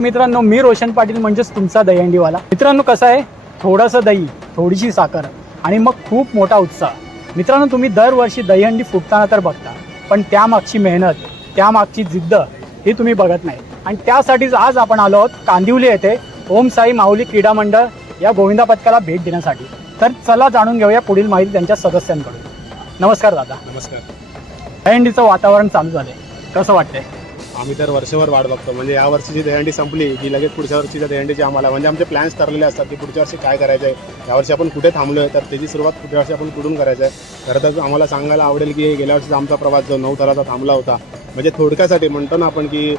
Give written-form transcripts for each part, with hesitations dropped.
मित्रांनो, मी रोशन पाटील म्हणजेच तुमचा दहीहंडीवाला. मित्रांनो, कसं आहे, थोडंसं दही, थोडीशी साखर आणि मग खूप मोठा उत्साह. मित्रांनो, तुम्ही दरवर्षी दहीहंडी फुटताना तर बघता, पण त्यामागची मेहनत, त्यामागची जिद्द ही तुम्ही बघत नाही. आणि त्यासाठीच आज आपण आलो आहोत कांदिवली येथे ओम साई माऊली क्रीडा मंडळ या गोविंदा पथकाला भेट देण्यासाठी. तर चला जाणून घेऊया पुढील माहिती त्यांच्या सदस्यांकडून. नमस्कार दादा. नमस्कार. दहीहंडीचं वातावरण चालू झालंय, कसं वाटतंय? आम्ही तर वर्षभर वाट बघतो. म्हणजे या वर्षीची दहीहंडी संपली की लगेच पुढच्या वर्षीच्या दहीहंडीची आम्हाला म्हणजे आमचे प्लॅन्स ठरलेले असतात की पुढच्या वर्षी काय करायचं आहे. यावर्षी आपण कुठे थांबलो आहे तर त्याची सुरुवात पुढच्या वर्षी आपण कुठून करायचं आहे. खरं तर आम्हाला सांगायला आवडेल की गेल्या वर्षीचा आमचा प्रवास जो 9 ताराचा थांबला होता, म्हणजे थोडक्यासाठी म्हणतो ना आपण की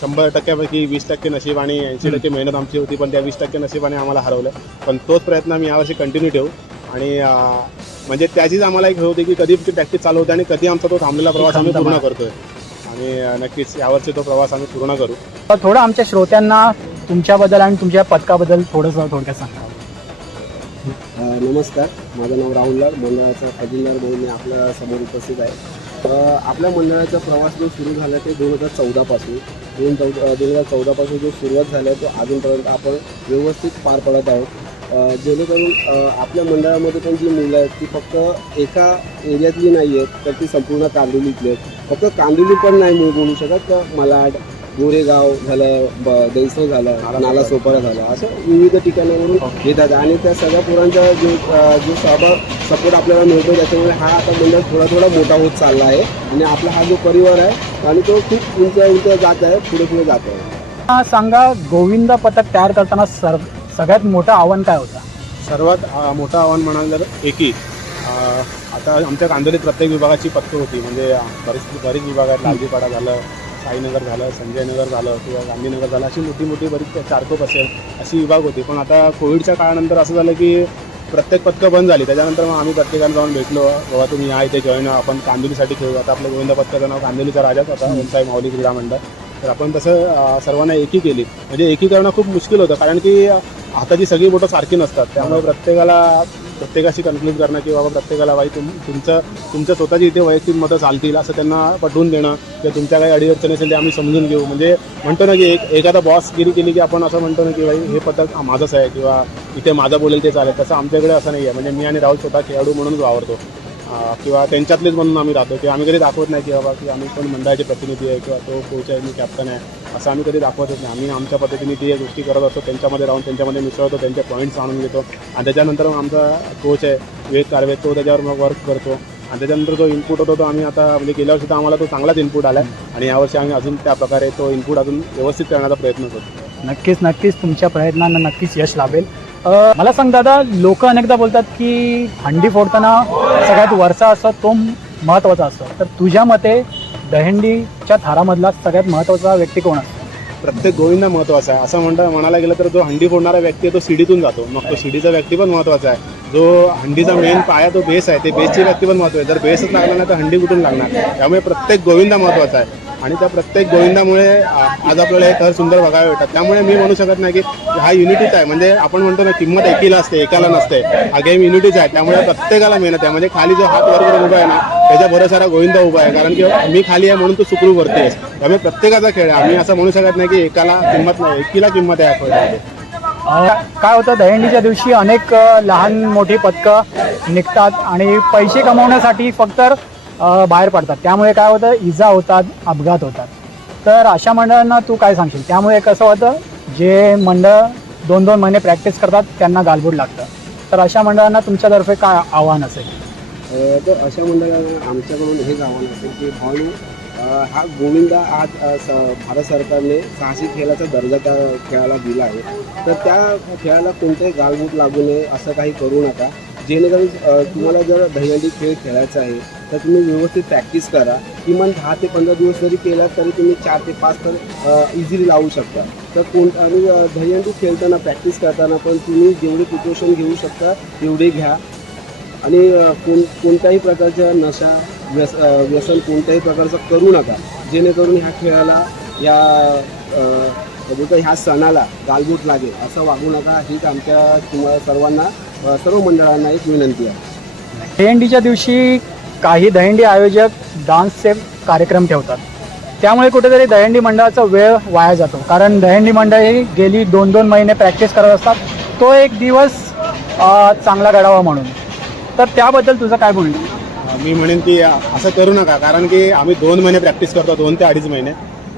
100%पैकी 20% नशीब आणि 80% मेहनत आमची होती, पण त्या 20% नशिबाने आम्हाला हरवलं. पण तोच प्रयत्न आम्ही यावर्षी कंटिन्यू ठेवू. आणि म्हणजे त्याचीच आम्हाला एक होती की कधी प्रॅक्टिस चालू होते आणि कधी आमचा तो थांबलेला प्रवास आम्ही पूर्ण करतोय. आणि नक्कीच यावर्षी तो प्रवास आम्ही पूर्ण करू. थोडं आमच्या श्रोत्यांना तुमच्याबद्दल आणि तुमच्या पथकाबद्दल थोडक्यात सांगा. नमस्कार, माझं नाव राहुल लाड, मंडळाचा खजिनदार म्हणून आपल्या समोर उपस्थित आहे. आपल्या मंडळाचा प्रवास जो सुरू झाला ते 2014पासून 2014पासून जो सुरुवात झाला तो अजूनपर्यंत आपण व्यवस्थित पार पडत आहोत. जेणेकरून आपल्या मंडळामध्ये पण जी मुलं आहेत ती फक्त एका एरियातली नाही आहेत, तर ती संपूर्ण कांदिवलीतली आहेत. फक्त कांदिवली पण नाही मी बोलू शकत, तर malaड, गोरेगाव झालं, दैसव झालं, नालासोपारा झालं, असं विविध ठिकाणावरून येतात. आणि त्या सगळ्या पोरांचा जो सपोर्ट आपल्याला मिळतो त्याच्यामुळे हा आता मंडळ थोडा मोठा होत चालला आहे. आणि आपला हा जो परिवार आहे आणि तो खूप उंच जात आहे, पुढे जात आहे. सांगा, गोविंदा पथक तयार करताना सगळ्यात मोठं आव्हान काय होतं? सर्वात मोठं आव्हान म्हणाल तर एकी. आता आमच्या कांदिवलीत प्रत्येक विभागाची पथकं होती. म्हणजे बरीच विभाग आहेत. लालजीपाडा झालं, साईनगर झालं, संजयनगर झालं किंवा गांधीनगर झालं, अशी मोठी बरीच चारकोप असेल अशी विभाग होती. पण आता कोविडच्या काळानंतर असं झालं की प्रत्येक पथकं बंद झाली. त्याच्यानंतर मग आम्ही प्रत्येकाला जाऊन भेटलो, बाबा तुम्ही या इथे जॉईन, आपण कांदिवलीसाठी खेळू. आता आपल्या गोविंदा पथकाचं नाव कांदिवलीचा राजाच होता, ओम साई माऊली क्रीडा मंडळ. तर आपण तसं सर्वांना एकी केली. म्हणजे एकी करणं खूप मुश्किल होतं, कारण की हाताची सगळी बोटं सारखी नसतात. त्यामुळे प्रत्येकाशी कन्क्लूड करणं की बाबा प्रत्येकाला बाई तुमचं स्वतःची इथे वैयक्तिक मतं चालतील असं त्यांना पटवून देणं, किंवा तुमच्या काही अडीअडचणी असेल ते आम्ही समजून घेऊ. म्हणजे म्हणतो ना की एखादा बॉसगिरी केली की आपण असं म्हणतो ना की बाई हे पथक माझंच आहे किंवा इथे माझं बोलेल ते चालेल. तसं आमच्याकडे असं नाही आहे. म्हणजे मी आणि राहुल स्वतः खेळाडू म्हणूनच वावरतो किंवा त्यांच्यातलेच म्हणून आम्ही राहतो, किंवा आम्ही कधी दाखवत नाही की बाबा की आम्ही पण मंडळाचे प्रतिनिधी आहे किंवा तो कोच आहे, मी कॅप्टन आहे, असं आम्ही कधी दाखवतच नाही. आम्ही आमच्या पद्धतीने ती गोष्टी करत असतो, त्यांच्यामध्ये राहून त्यांच्यामध्ये मिसळतो, त्यांचे पॉईंट्स आणून घेतो. आणि त्याच्यानंतर मग आमचा कोच आहे विवेक कारवे, तो त्याच्यावर मग वर्क करतो. आणि त्याच्यानंतर जो इनपुट होतो तो आम्ही आता म्हणजे गेल्या वर्षी तर आम्हाला तो चांगलाच इनपुट आला आहे आणि यावर्षी आम्ही अजून त्या प्रकारे तो इनपुट अजून व्यवस्थित करण्याचा प्रयत्न करतो. नक्कीच तुमच्या प्रयत्नांना नक्कीच यश लाभेल. मला सांग दादा, लोक अनेकदा बोलतात की हंडी फोडताना सगळ्यात वरचा असतो तो महत्त्वाचा असतो, तर तुझ्या मते दहीहंडीच्या थारामधला सगळ्यात महत्त्वाचा व्यक्ती कोण असतो? प्रत्येक गोविंदा महत्त्वाचा आहे. असं म्हणायला गेलं तर जो हंडी फोडणारा व्यक्ती आहे तो शिडीतून जातो, मग तो शिडीचा व्यक्ती पण महत्त्वाचा आहे. जो हंडीचा मेन पाया तो बेस आहे, ते बेसची व्यक्ती पण महत्त्वाची आहे. जर बेसच लागला नाही तर हंडी कुठून लागणार? त्यामुळे प्रत्येक गोविंदा महत्त्वाचा आहे. आणि त्या प्रत्येक गोविंदामुळे आज आपल्याला हे थर सुंदर बघायला भेटतात. त्यामुळे मी म्हणू शकत नाही की हा युनिटीच आहे. म्हणजे आपण म्हणतो ना, किंमत एकीला असते, एकाला नसते. हा गेम युनिटीच आहे. त्यामुळे प्रत्येकाला मेहनत आहे. म्हणजे खाली जो हात वर करून उभा आहे ना, त्याच्या बरोबर सारा गोविंदा उभा आहे, कारण की मी खाली आहे म्हणून तू सुखरूप वरती आहेस. त्यामुळे प्रत्येकाचा खेळ आहे. आम्ही असं म्हणू शकत नाही की एकाला किंमत नाही, एकीला किंमत आहे आपण. काय होतं, दहीहंडीच्या दिवशी अनेक लहान मोठी पथकं निघतात आणि पैसे कमवण्यासाठी फक्त बाहेर पडतात. त्यामुळे काय होतं, इजा होतात, अपघात होतात. तर अशा मंडळांना तू काय सांगशील? त्यामुळे कसं होतं, जे मंडळ 2-2 महिने प्रॅक्टिस करतात त्यांना गालबोट लागतं. तर अशा मंडळांना तुमच्यातर्फे काय आव्हान असेल? तर अशा मंडळांना आमच्याकडून हेच आव्हान असेल की भाऊ, हा गोविंदा आज भारत सरकारने साहसी खेळाचा दर्जा त्या खेळाला दिला आहे. तर त्या खेळाला कोणतेही गालबोट लागू नये असं काही करू नका. जेणेकरून तुम्हाला जर दहीहंडी खेळ खेळायचा आहे तर तुम्ही व्यवस्थित प्रॅक्टिस करा. किमान 10 ते 15 दिवस जरी केला तरी तुम्ही 4 ते 5 तर इझिली लावू शकता. तर आणि दहीहंडी खेळताना प्रॅक्टिस करताना पण तुम्ही जेवढे प्रिकॉशन घेऊ शकता तेवढे घ्या. आणि कोणत्याही प्रकारच्या नशा व्यसन कोणत्याही प्रकारचं करू नका, जेणेकरून ह्या खेळाला ह्या सणाला गालबोट लागेल असं वागू नका. हीच आमच्या तुम्हाला सर्वांना, सर्व मंडळांना एक विनंती आहे. दहीहंडीच्या दिवशी काही दहीहंडी आयोजक डान्सचे कार्यक्रम ठेवतात, त्यामुळे कुठेतरी दहीहंडी मंडळाचा वेळ वाया जातो, कारण दहीहंडी मंडळी गेली 2-2 महिने प्रॅक्टिस करत असतात, तो एक दिवस चांगला घडावा म्हणून. तर त्याबद्दल तुझं काय बोलणं? मी म्हणेन की असं करू नका, कारण की आम्ही 2 महिने प्रॅक्टिस करतो, 2 ते 2.5 महिने.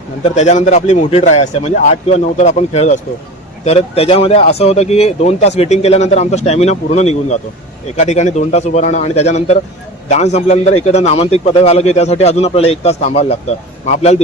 नंतर त्याच्यानंतर आपली मोठी ट्राय असते, म्हणजे 8 किंवा 9 तर आपण खेळत असतो. तर त्याच्यामध्ये असं होतं की 2 तास वेटिंग केल्यानंतर आमचा स्टॅमिना पूर्ण निघून जातो. एका ठिकाणी 2 तास उभं राहणं आणि त्याच्यानंतर डान्स संपल्यानंतर एखादं नामांकित पदक आलं की त्यासाठी अजून आपल्याला 1 तास थांबायला लागतं. मग आपल्याला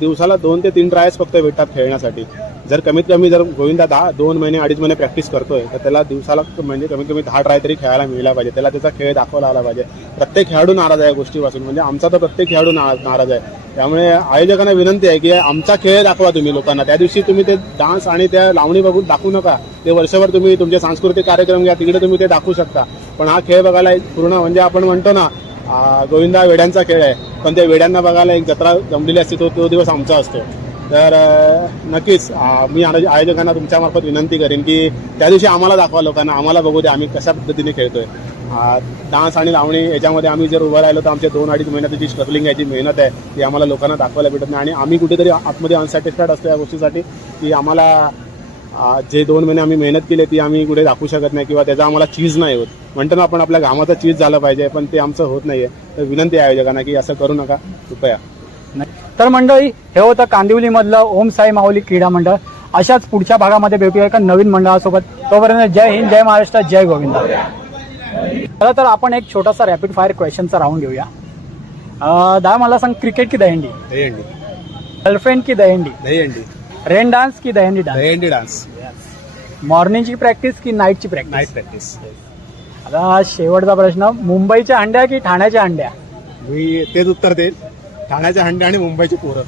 दिवसाला 2 ते 3 ट्रायल्स फक्त भेटतात खेळण्यासाठी. जर कमीत कमी जर गोविंदा 2 महिने 2.5 महिने प्रॅक्टिस करतोय, तर त्याला दिवसाला म्हणजे कमीत कमी 10 ट्राय तरी खेळायला मिळाला पाहिजे. त्याला त्याचा खेळ दाखवला आला पाहिजे. प्रत्येक खेळाडू नाराज आहे या गोष्टीपासून, म्हणजे आमचा तर प्रत्येक खेळाडू नाराज आहे. त्यामुळे आयोजकांना विनंती आहे की आमचा खेळ दाखवा तुम्ही लोकांना. त्या दिवशी तुम्ही ते डान्स आणि त्या लावणी बघून दाखवू नका. ते वर्षभर तुम्ही तुमचे सांस्कृतिक कार्यक्रम घ्या, तिकडे तुम्ही ते दाखवू शकता. पण हा खेळ बघायला पूर्ण म्हणजे आपण म्हणतो ना, गोविंदा वेड्यांचा खेळ आहे, पण त्या वेड्यांना बघायला एक जत्रा जमलेली असते, तो दिवस आमचा असतो. तर नक्कीच मी आयोजकांना तुमच्यामार्फत विनंती करेन की त्या दिवशी आम्हाला दाखवा लोकांना, आम्हाला बघू दे आम्ही कशा पद्धतीने खेळतोय. डान्स आणि लावणी याच्यामध्ये आम्ही जर उभं राहिलो तर आमच्या 2-2.5 महिन्याची जी स्ट्रगलिंग आहे, जी मेहनत आहे, ती आम्हाला लोकांना दाखवायला भेटत नाही. आणि आम्ही कुठेतरी आतमध्ये अनसॅटिस्फाईड असतो या गोष्टीसाठी की आम्हाला जे 2 महिने आम्ही मेहनत केली ती आम्ही कुठे दाखवू शकत नाही, किंवा त्याचा आम्हाला चीज नाही होत. म्हणतो ना आपण आपल्या घामाचा चीज झालं पाहिजे, पण ते आमचं होत नाहीये. तर विनंती आहे आयोजकांना की असं करू नका कृपया. तर मंडळी, हे होतं कांदिवलीमधलं ओम साई माऊली क्रीडा मंडळ. अशाच पुढच्या भागामध्ये भेटूया एका नवीन मंडळासोबत. तोपर्यंत जय हिंद, जय महाराष्ट्र, जय गोविंदा. खरं तर आपण एक छोटासा रॅपिड फायर क्वेश्चनचा राऊंड घेऊया. दा मला सांग, क्रिकेट की दहीहंडी? दहीहंडी. गर्लफ्रेंड की दहीहंडी? दहीहंडी. रेन डान्स की दहीहंडी डान्स? दहीहंडी डान्स. मॉर्निंगची प्रॅक्टिस की नाईटची प्रॅक्टिस? Night practice. आता शेवटचा प्रश्न, मुंबईच्या अंड्या की ठाण्याच्या अंड्या? मी तेच उत्तर देईल, ठाण्याच्या हंड्या आणि मुंबईची पोरं.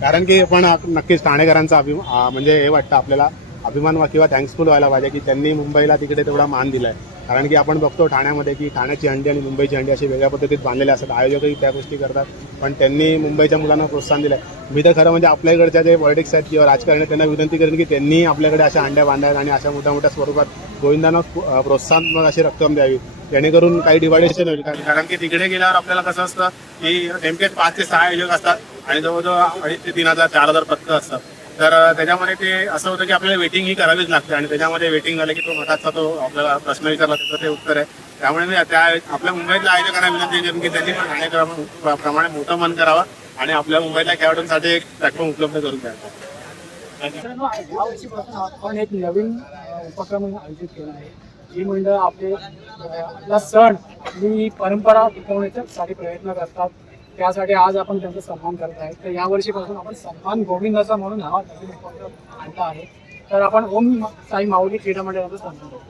कारण की पण नक्कीच ठाणेकरांचा म्हणजे हे वाटतं आपल्याला अभिमान किंवा थँक्सफुल व्हायला पाहिजे की त्यांनी मुंबईला तिकडे तेवढा मान दिलाय. कारण की आपण बघतो ठाण्यामध्ये की ठाण्याची हंडी आणि मुंबईची हंडी अशी वेगळ्या पद्धतीत बांधलेल्या असतात. आयोजकही त्या गोष्टी करतात, पण त्यांनी मुंबईच्या मुलांना प्रोत्साहन दिलंय. मी तर खरं म्हणजे आपल्याकडच्या जे पॉलिटिक्स आहेत किंवा राजकारणी त्यांना विनंती करेन की त्यांनी आपल्याकडे अशा हंड्या बांधाव्यात आणि अशा मोठ्या मोठ्या स्वरूपात गोविंदांना प्रोत्साहनात्मक अशी रक्कम द्यावी, जेणेकरून काही डिवायडेशन होईल. कारण की तिकडे गेल्यावर आपल्याला कसं असतं की नेमके 5 ते 6 आयोजक असतात आणि जवळजवळ 2,500 ते 3,000 4,000 पथकं असतात. तर त्याच्यामध्ये ते असं होतं की आपल्याला वेटिंग ही करावीच लागते आणि त्याच्यामध्ये वेटिंग झालं की तो मठाचा तो आपल्याला प्रश्न विचारला त्याचं ते उत्तर आहे. त्यामुळे मी आपल्या मुंबईतल्या आयोजकांना विनंती करेन की त्यांनी पण ठाणेकरांप्रमाणे मोठं मन करावं आणि आपल्या मुंबईतल्या खेळाडूंसाठी एक प्लॅटफॉर्म उपलब्ध करून द्यायचा. मित्रांनो, यावर्षीपासून आपण एक नवीन उपक्रम आयोजित केला आहे. ही मंडळ आपला सण, आपली परंपरा टिकवण्यासाठी प्रयत्न करतात. त्यासाठी आज आपण त्यांचा सन्मान करत आहे. तर यावर्षीपासून आपण सन्मान गोविंदाचा म्हणून हा नवीन उपक्रम आणला आहे. तर आपण ओम साई माऊली क्रीडा मंडळाचा सन्मान करतो.